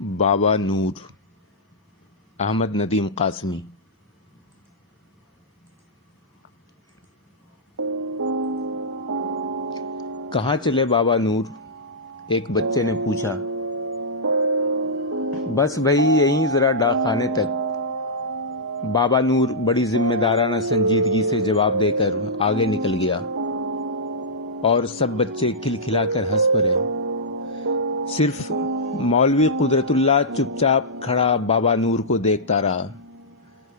بابا نور احمد ندیم قاسمی۔ کہاں چلے بابا نور؟ ایک بچے نے پوچھا۔ بس بھائی یہیں ذرا ڈاک خانے تک۔ بابا نور بڑی ذمہ دارانہ سنجیدگی سے جواب دے کر آگے نکل گیا اور سب بچے کھلکھلا کر ہنس پڑے۔ صرف مولوی قدرت اللہ چپ چاپ کھڑا بابا نور کو دیکھتا رہا۔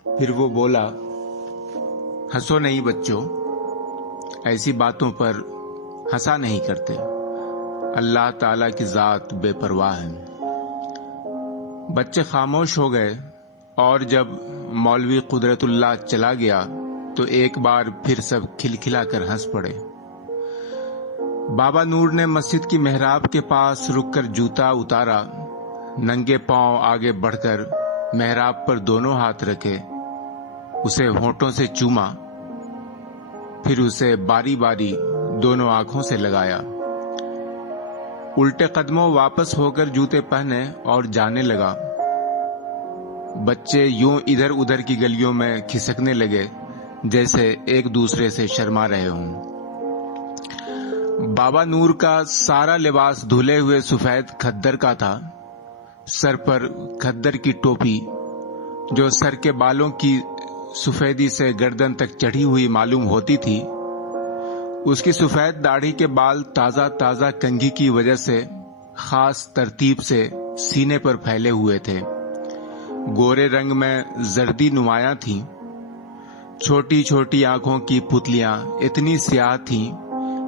پھر وہ بولا، ہنسو نہیں بچوں، ایسی باتوں پر ہنسا نہیں کرتے، اللہ تعالی کی ذات بے پرواہ ہے۔ بچے خاموش ہو گئے اور جب مولوی قدرت اللہ چلا گیا تو ایک بار پھر سب کھلکھلا کر ہنس پڑے۔ بابا نور نے مسجد کی محراب کے پاس رک کر جوتا اتارا، ننگے پاؤں آگے بڑھ کر محراب پر دونوں ہاتھ رکھے، اسے ہونٹوں سے چوما، پھر اسے باری باری دونوں آنکھوں سے لگایا، الٹے قدموں واپس ہو کر جوتے پہنے اور جانے لگا۔ بچے یوں ادھر ادھر کی گلیوں میں کھسکنے لگے جیسے ایک دوسرے سے شرما رہے ہوں۔ بابا نور کا سارا لباس دھلے ہوئے سفید کھدر کا تھا، سر پر کھدر کی ٹوپی جو سر کے بالوں کی سفیدی سے گردن تک چڑھی ہوئی معلوم ہوتی تھی، اس کی سفید داڑھی کے بال تازہ تازہ کنگھی کی وجہ سے خاص ترتیب سے سینے پر پھیلے ہوئے تھے، گورے رنگ میں زردی نمایاں تھیں، چھوٹی چھوٹی آنکھوں کی پتلیاں اتنی سیاہ تھیں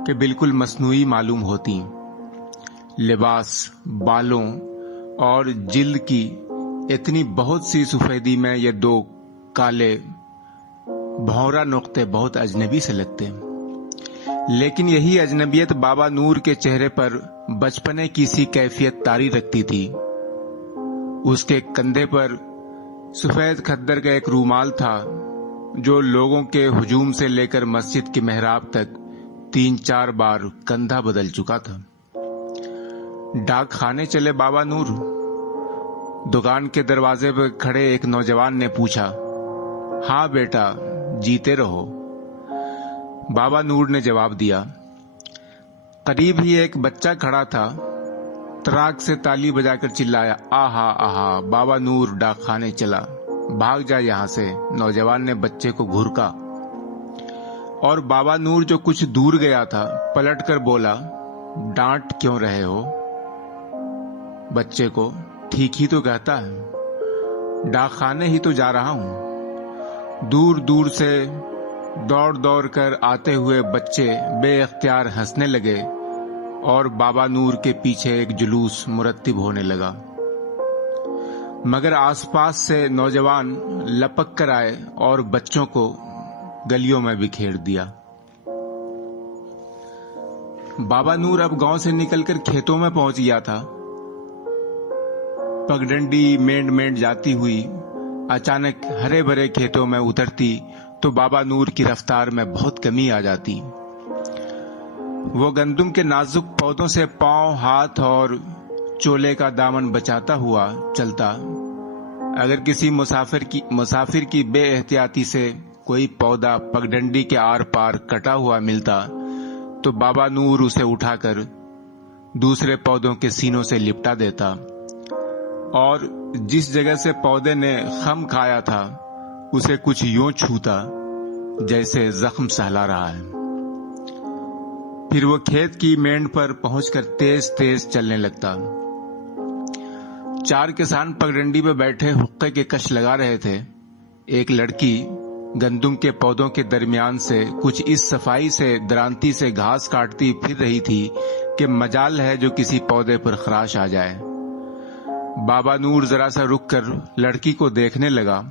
کہ بالکل مصنوعی معلوم ہوتی۔ لباس، بالوں اور جلد کی اتنی بہت سی سفیدی میں یہ دو کالے بھونرا نقطے بہت اجنبی سے لگتے، لیکن یہی اجنبیت بابا نور کے چہرے پر بچپنے کی سی کیفیت طاری رکھتی تھی۔ اس کے کندھے پر سفید کھدر کا ایک رومال تھا جو لوگوں کے ہجوم سے لے کر مسجد کی محراب تک 3-4 بار کندھا بدل چکا تھا۔ ڈاک خانے چلے بابا نور؟ دکان کے دروازے پر کھڑے ایک نوجوان نے پوچھا۔ ہاں بیٹا، جیتے رہو، بابا نور نے جواب دیا۔ قریب ہی ایک بچہ کھڑا تھا، تراک سے تالی بجا کر چلایا، آہا آہا، بابا نور ڈاک خانے چلا، بھاگ جا یہاں سے۔ نوجوان نے بچے کو گھرکا اور بابا نور جو کچھ دور گیا تھا پلٹ کر بولا، ڈانٹ کیوں رہے ہو بچے کو؟ ٹھیک ہی تو کہتا ہے، ڈاک خانے ہی تو جا رہا ہوں۔ دور دور سے دوڑ دوڑ کر آتے ہوئے بچے بے اختیار ہنسنے لگے اور بابا نور کے پیچھے ایک جلوس مرتب ہونے لگا، مگر آس پاس سے نوجوان لپک کر آئے اور بچوں کو گلیوں میں بکھیر دیا۔ بابا نور اب گاؤں سے نکل کر کھیتوں میں پہنچ گیا تھا۔ پگڈنڈی مینڈ مینڈ جاتی ہوئی اچانک ہرے بھرے کھیتوں میں اترتی تو بابا نور کی رفتار میں بہت کمی آ جاتی۔ وہ گندم کے نازک پودوں سے پاؤں، ہاتھ اور چولے کا دامن بچاتا ہوا چلتا۔ اگر کسی مسافر کی بے احتیاطی سے کوئی پودا پگڈنڈی کے آر پار کٹا ہوا ملتا تو بابا نور اسے اٹھا کر دوسرے پودوں کے سینوں سے لپٹا دیتا اور جس جگہ سے پودے نے خم کھایا تھا اسے کچھ یوں چھوتا جیسے زخم سہلا رہا ہے۔ پھر وہ کھیت کی مینڈ پر پہنچ کر تیز تیز چلنے لگتا۔ 4 کسان پگڈنڈی پہ بیٹھے حقے کے کش لگا رہے تھے۔ ایک لڑکی گندم کے پودوں کے درمیان سے کچھ اس صفائی سے درانتی سے گھاس کاٹتی پھر رہی تھی کہ مجال ہے جو کسی پودے پر خراش آ جائے۔ بابا نور ذرا سا رک کر لڑکی کو دیکھنے لگا۔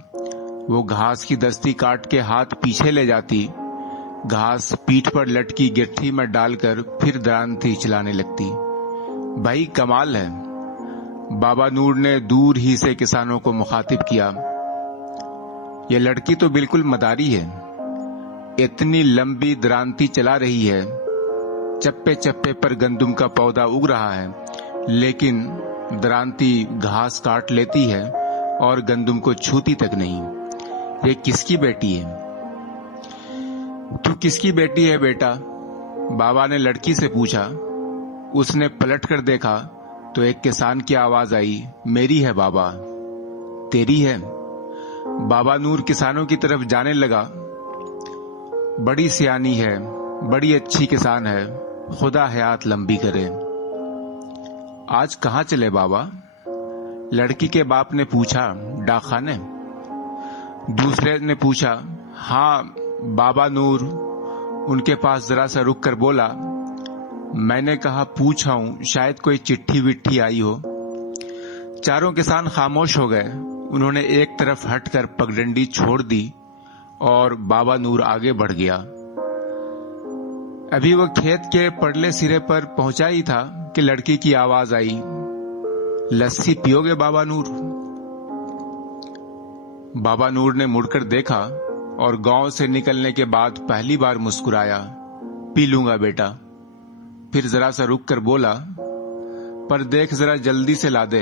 وہ گھاس کی دستی کاٹ کے ہاتھ پیچھے لے جاتی، گھاس پیٹھ پر لٹکی گٹھی میں ڈال کر پھر درانتی چلانے لگتی۔ بھائی کمال ہے، بابا نور نے دور ہی سے کسانوں کو مخاطب کیا، یہ لڑکی تو بالکل مداری ہے، اتنی لمبی درانتی چلا رہی ہے، چپے چپے پر گندم کا پودا اگ رہا ہے، لیکن दरांती घास काट लेती है और गंदुम को छूती तक नहीं। ये किसकी बेटी है? तू किसकी बेटी है बेटा? बाबा ने लड़की से पूछा। उसने पलट कर देखा तो एक किसान की आवाज आई, मेरी है बाबा। तेरी है? बाबा नूर किसानों की तरफ जाने लगा। बड़ी सियानी है, बड़ी अच्छी किसान है, खुदा हयात लंबी करे। आज कहाँ चले बाबा? लड़की के बाप ने पूछा। डाकखाने। दूसरे ने पूछा। हाँ बाबा नूर उनके पास जरा सा रुक कर बोला, मैंने कहा पूछाऊं शायद कोई चिट्ठी विट्ठी आई हो। चारों किसान खामोश हो गए। उन्होंने एक तरफ हटकर पगडंडी छोड़ दी और बाबा नूर आगे बढ़ गया। अभी वो खेत के पड़ले सिरे पर पहुंचा ही था कि लड़की की आवाज आई, लस्सी पियोगे बाबा नूर? बाबा नूर ने मुड़कर देखा और गांव से निकलने के बाद पहली बार मुस्कुराया। पी लूंगा बेटा। फिर जरा सा रुक कर बोला, पर देख जरा जल्दी से ला दे,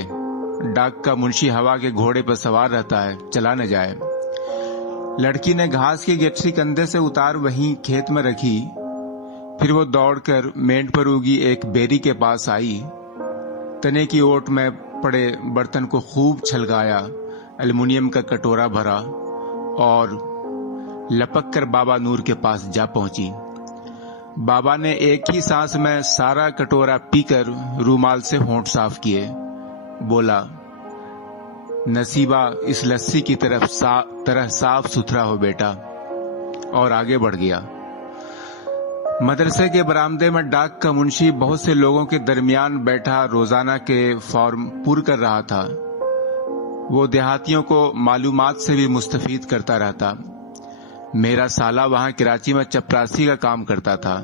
डाक का मुंशी हवा के घोड़े पर सवार रहता है, चला न जाए। लड़की ने घास की गठरी कंधे से उतार वहीं खेत में रखी। फिर वो दौड़कर मेंढ पर उगी एक बेरी के पास आई। तने की ओट में पड़े बर्तन को खूब छलकाया, एल्युमिनियम का कटोरा भरा और लपक कर बाबा नूर के पास जा पहुंची। बाबा ने एक ही सांस में सारा कटोरा पीकर रूमाल से होंठ साफ किए। बोला, नसीबा इस लस्सी की तरह साफ सुथरा हो बेटा। और आगे बढ़ गया। मदरसे के बरामदे में डाक का मुंशी बहुत से लोगों के दरमियान बैठा रोजाना के फॉर्म पूर कर रहा था। वो देहातियों को मालूमात से भी मुस्तफीद करता रहता। मेरा साला वहां कराची में चपरासी का काम करता था।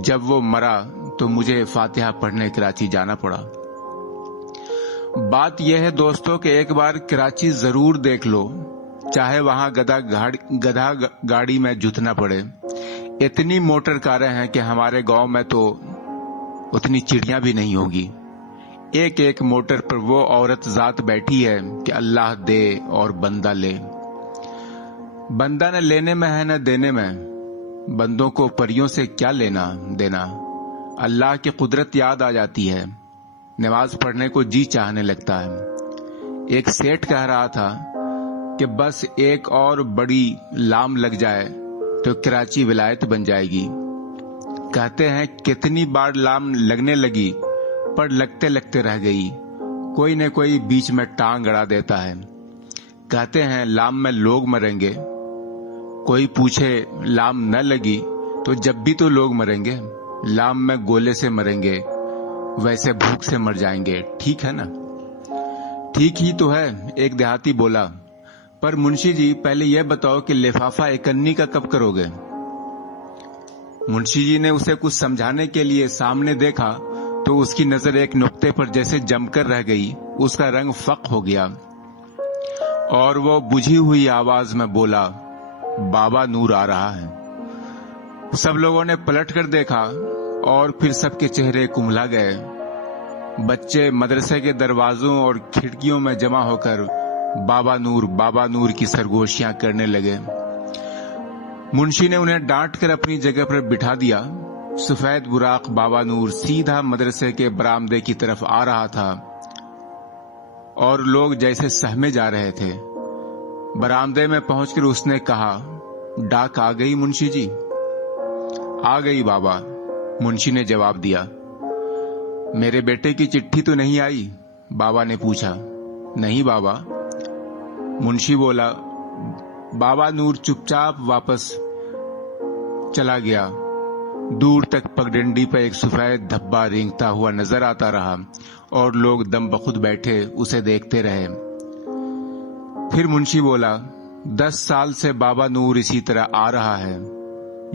जब वो मरा तो मुझे फातिहा पढ़ने कराची जाना पड़ा। बात यह है दोस्तों कि एक बार कराची जरूर देख लो, चाहे वहां गधा गाड़ी में जुतना पड़े। इतनी मोटर कारें हैं कि हमारे गांव में तो उतनी चिड़ियां भी नहीं होगी। एक एक मोटर पर वो औरत जात बैठी है कि अल्लाह दे और बंदा ले। बंदा न लेने में है न देने में। बंदों को परियों से क्या लेना देना। अल्लाह की कुदरत याद आ जाती है, नमाज पढ़ने को जी चाहने लगता है। एक सेठ कह रहा था कि बस एक और बड़ी लाम लग जाए तो कराची विलायत बन जाएगी। कहते हैं कितनी बार लाम लगने लगी पर लगते लगते रह गई। कोई न कोई बीच में टांग अड़ा देता है। कहते हैं लाम में लोग मरेंगे। कोई पूछे लाम न लगी तो जब भी तो लोग मरेंगे। लाम में गोले से मरेंगे, वैसे भूख से मर जाएंगे। ठीक है ना? ठीक ही तो है, एक देहाती बोला। पर मुंशी जी पहले यह बताओ कि लिफाफा इकन्नी का कब करोगे? मुंशी जी ने उसे कुछ समझाने के लिए सामने देखा तो उसकी नजर एक नुक्ते पर जैसे जमकर रह गई। उसका रंग फक हो गया और वो बुझी हुई आवाज में बोला, बाबा नूर आ रहा है। सब लोगों ने पलट कर देखा और फिर सबके चेहरे कुम्हला गए। बच्चे मदरसे के दरवाजों और खिड़कियों में जमा होकर बाबा नूर की सरगोशियां करने लगे। मुंशी ने उन्हें डांट कर अपनी जगह पर बिठा दिया। सफेद बुराक बाबा नूर सीधा मदरसे के बरामदे की तरफ आ रहा था और लोग जैसे सहमे जा रहे थे। बरामदे में पहुंचकर उसने कहा, डाक आ गई मुंशी जी? आ गई बाबा, मुंशी ने जवाब दिया। मेरे बेटे की चिट्ठी तो नहीं आई? बाबा ने पूछा। नहीं बाबा। मुंशी बोला। बाबा नूर चुपचाप वापस चला गया। दूर तक पगडंडी पर एक सफेद धब्बा रेंगता हुआ नजर आता रहा और लोग दम बखुद बैठे उसे देखते रहे। फिर मुंशी बोला, 10 साल से बाबा नूर इसी तरह आ रहा है,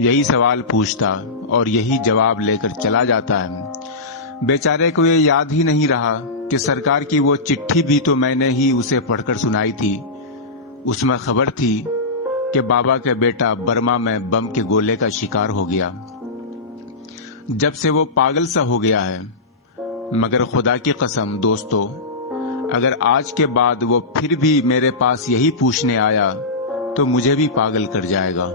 यही सवाल पूछता और यही जवाब लेकर चला जाता है। बेचारे को ये याद ही नहीं रहा कि सरकार की वो चिट्ठी भी तो मैंने ही उसे पढ़कर सुनाई थी। उसमें खबर थी कि बाबा का बेटा बर्मा में बम के गोले का शिकार हो गया। जब से वो पागल सा हो गया है। مگر خدا کی قسم دوستو، اگر آج کے بعد وہ پھر بھی میرے پاس یہی پوچھنے آیا تو مجھے بھی پاگل کر جائے گا۔